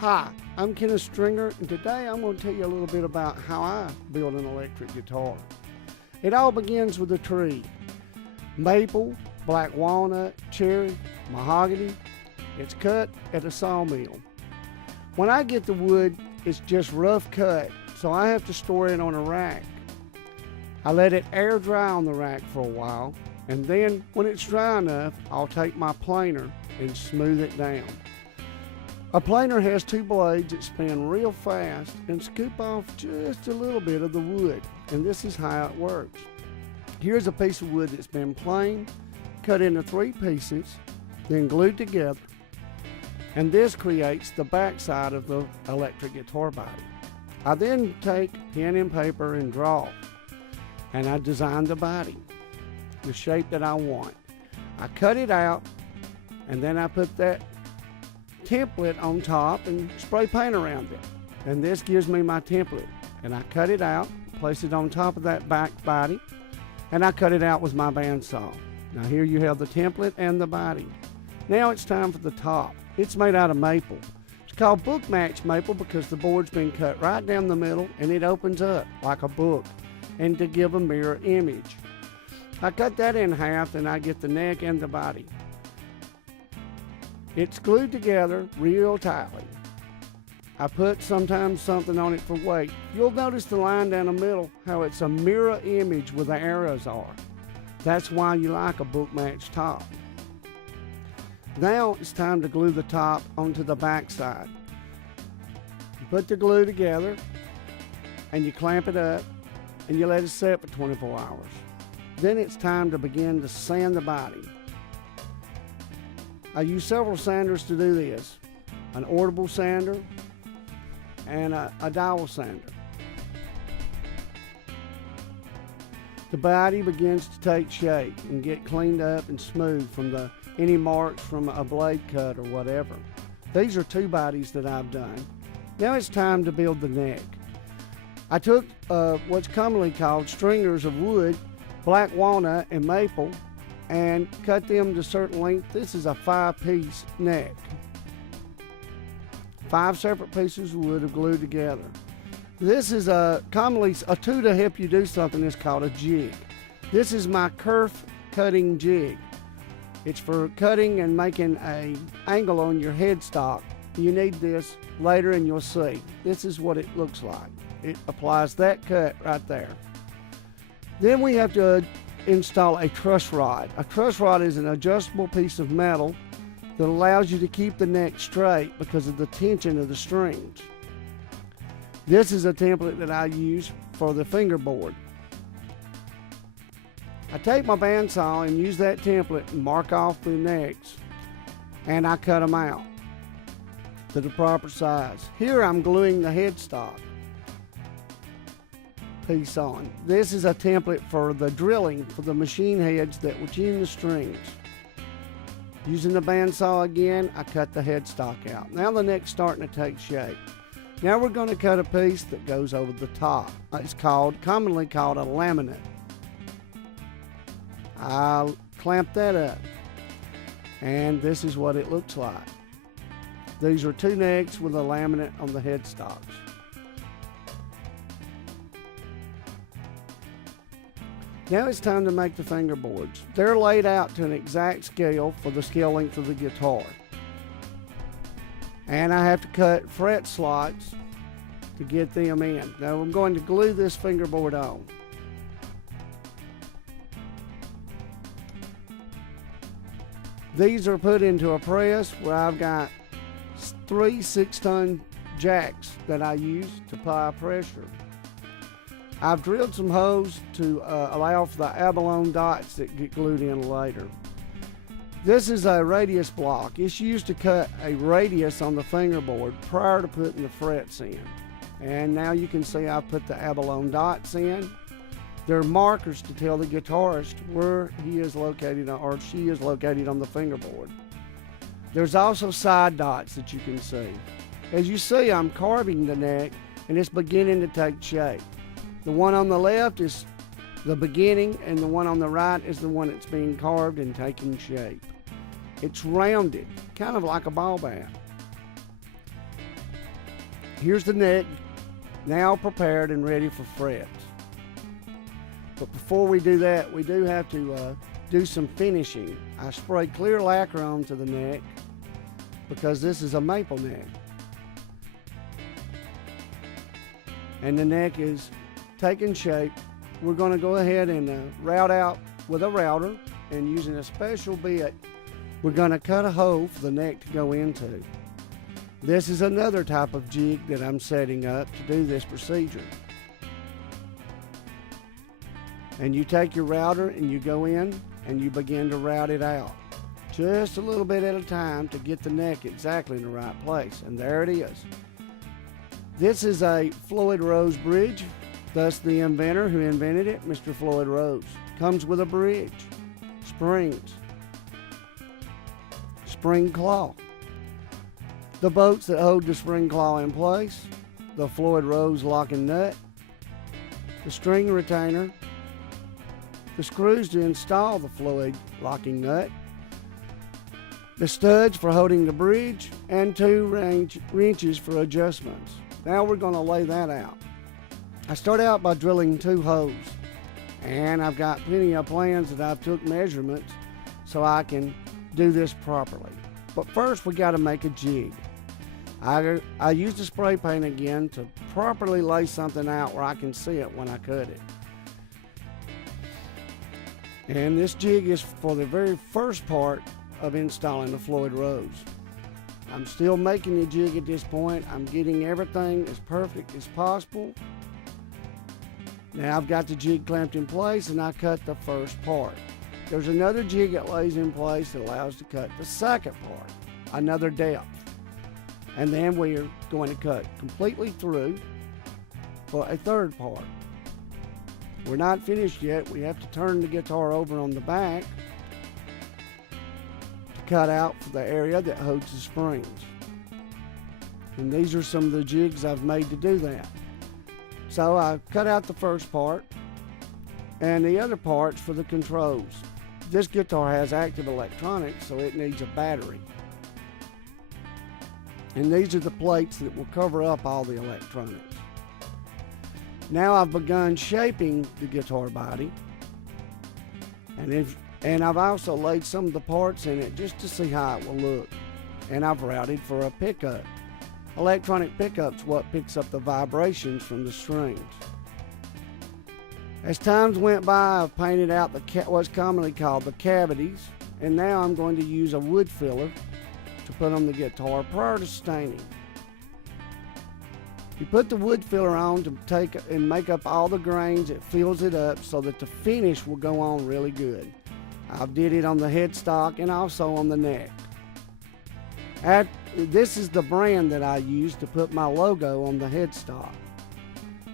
Hi, I'm Kenneth Stringer, and today I'm going to tell you a little bit about how I build an electric guitar. It all begins with a tree. Maple, black walnut, cherry, mahogany. It's cut at a sawmill. When I get the wood, it's just rough cut, so I have to store it on a rack. I let it air dry on the rack for a while, and then when it's dry enough, I'll take my planer and smooth it down. A planer has two blades that spin real fast and scoop off just a little bit of the wood, and this is how it works. Here's a piece of wood that's been planed, cut into 3 pieces, then glued together, and this creates the backside of the electric guitar body. I then take pen and paper and draw, and I design the body, the shape that I want. I cut it out, and then I put that template on top and spray paint around it. And this gives me my template. And I cut it out, place it on top of that back body, and I cut it out with my bandsaw. Now here you have the template and the body. Now it's time for the top. It's made out of maple. It's called book match maple because the board's been cut right down the middle and it opens up like a book and to give a mirror image. I cut that in half and I get the neck and the body. It's glued together real tightly. I put sometimes something on it for weight. You'll notice the line down the middle, how it's a mirror image where the arrows are. That's why you like a book match top. Now it's time to glue the top onto the back side. You put the glue together and you clamp it up and you let it set for 24 hours. Then it's time to begin to sand the body. I use several sanders to do this, an audible sander and a dowel sander. The body begins to take shape and get cleaned up and smooth from any marks from a blade cut or whatever. These are 2 bodies that I've done. Now it's time to build the neck. I took what's commonly called stringers of wood, black walnut and maple, and cut them to a certain length. This is a 5-piece neck. 5 separate pieces of wood are glued together. This is commonly a tool to help you do something that's called a jig. This is my kerf cutting jig. It's for cutting and making an angle on your headstock. You need this later and you'll see. This is what it looks like. It applies that cut right there. Then we have to install a truss rod. A truss rod is an adjustable piece of metal that allows you to keep the neck straight because of the tension of the strings. This is a template that I use for the fingerboard. I take my bandsaw and use that template and mark off the necks, and I cut them out to the proper size. Here I'm gluing the headstock piece on. This is a template for the drilling for the machine heads that will tune the strings. Using the bandsaw again, I cut the headstock out. Now the neck's starting to take shape. Now we're going to cut a piece that goes over the top. It's commonly called a laminate. I'll clamp that up, and this is what it looks like. These are 2 necks with a laminate on the headstocks. Now it's time to make the fingerboards. They're laid out to an exact scale for the scale length of the guitar. And I have to cut fret slots to get them in. Now I'm going to glue this fingerboard on. These are put into a press where I've got 3 6-ton jacks that I use to apply pressure. I've drilled some holes to allow for the abalone dots that get glued in later. This is a radius block. It's used to cut a radius on the fingerboard prior to putting the frets in. And now you can see I've put the abalone dots in. They're markers to tell the guitarist where he is located or she is located on the fingerboard. There's also side dots that you can see. As you see, I'm carving the neck and it's beginning to take shape. The one on the left is the beginning, and the one on the right is the one that's being carved and taking shape. It's rounded, kind of like a ball bat. Here's the neck, now prepared and ready for frets. But before we do that, we do have to do some finishing. I spray clear lacquer onto the neck because this is a maple neck. And the neck is taking shape. We're going to go ahead and route out with a router, and using a special bit, we're going to cut a hole for the neck to go into. This is another type of jig that I'm setting up to do this procedure. And you take your router and you go in and you begin to route it out. Just a little bit at a time to get the neck exactly in the right place. And there it is. This is a Floyd Rose bridge, thus the inventor who invented it, Mr. Floyd Rose. Comes with a bridge, springs, spring claw, the bolts that hold the spring claw in place, the Floyd Rose locking nut, the string retainer, the screws to install the Floyd locking nut, the studs for holding the bridge, and 2 wrenches for adjustments. Now we're going to lay that out. I start out by drilling 2 holes, and I've got plenty of plans that I've took measurements so I can do this properly. But first we got to make a jig. I use the spray paint again to properly lay something out where I can see it when I cut it. And this jig is for the very first part of installing the Floyd Rose. I'm still making the jig at this point. I'm getting everything as perfect as possible. Now I've got the jig clamped in place and I cut the first part. There's another jig that lays in place that allows to cut the second part, another depth. And then we are going to cut completely through for a third part. We're not finished yet. We have to turn the guitar over on the back to cut out for the area that holds the springs. And these are some of the jigs I've made to do that. So I cut out the first part and the other parts for the controls. This guitar has active electronics, so it needs a battery. And these are the plates that will cover up all the electronics. Now I've begun shaping the guitar body, and I've also laid some of the parts in it just to see how it will look. And I've routed for a pickup. Electronic pickup's what picks up the vibrations from the strings. As times went by, I've painted out what's commonly called the cavities, and now I'm going to use a wood filler to put on the guitar prior to staining. You put the wood filler on to take and make up all the grains. It fills it up so that the finish will go on really good. I did it on the headstock and also on the neck. This is the brand that I used to put my logo on the headstock.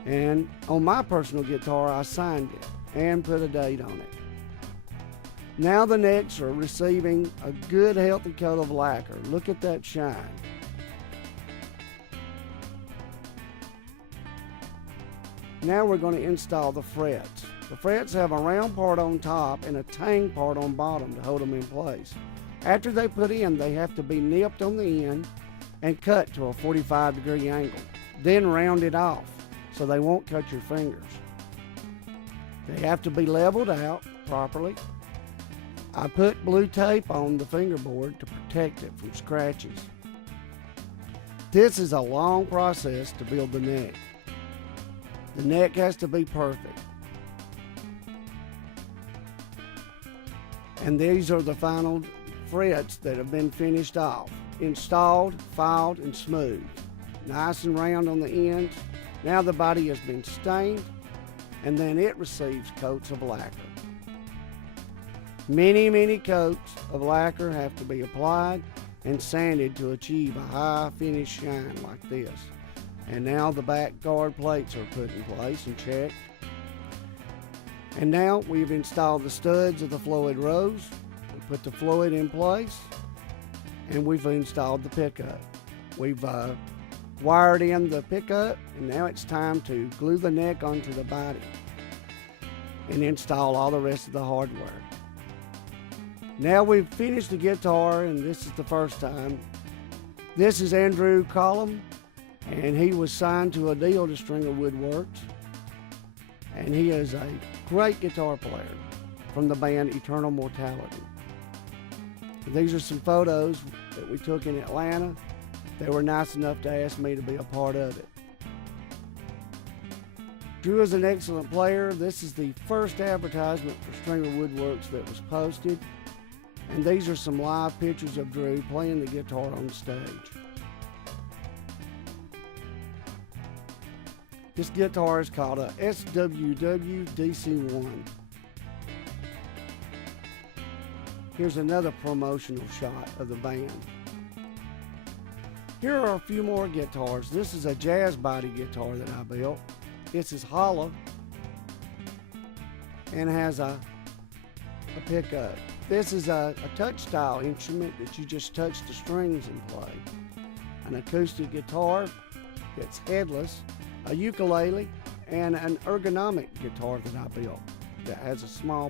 And on my personal guitar, I signed it and put a date on it. Now the necks are receiving a good healthy coat of lacquer. Look at that shine. Now we're going to install the frets. The frets have a round part on top and a tang part on bottom to hold them in place. After they put in, they have to be nipped on the end and cut to a 45-degree angle. Then rounded off so they won't cut your fingers. They have to be leveled out properly. I put blue tape on the fingerboard to protect it from scratches. This is a long process to build the neck. The neck has to be perfect. And these are the final frets that have been finished off. Installed, filed, and smoothed. Nice and round on the ends. Now the body has been stained, and then it receives coats of lacquer. Many coats of lacquer have to be applied and sanded to achieve a high finish shine like this. And now the back guard plates are put in place and checked. And now we've installed the studs of the Floyd Rose. We put the Floyd in place, and we've installed the pickup. We've wired in the pickup, and now it's time to glue the neck onto the body and install all the rest of the hardware. Now we've finished the guitar, and this is the first time. This is Andrew Collum, And he was signed to a deal to Stringer Woodworks. And he is a great guitar player from the band Eternal Mortality. These are some photos that we took in Atlanta. They were nice enough to ask me to be a part of it. Drew is an excellent player. This is the first advertisement for Stringer Woodworks that was posted. And these are some live pictures of Drew playing the guitar on stage. This guitar is called a SWW DC1. Here's another promotional shot of the band. Here are a few more guitars. This is a jazz body guitar that I built. This is hollow and has a pickup. This is a touch style instrument that you just touch the strings and play. An acoustic guitar that's headless, a ukulele, and an ergonomic guitar that I built that has a small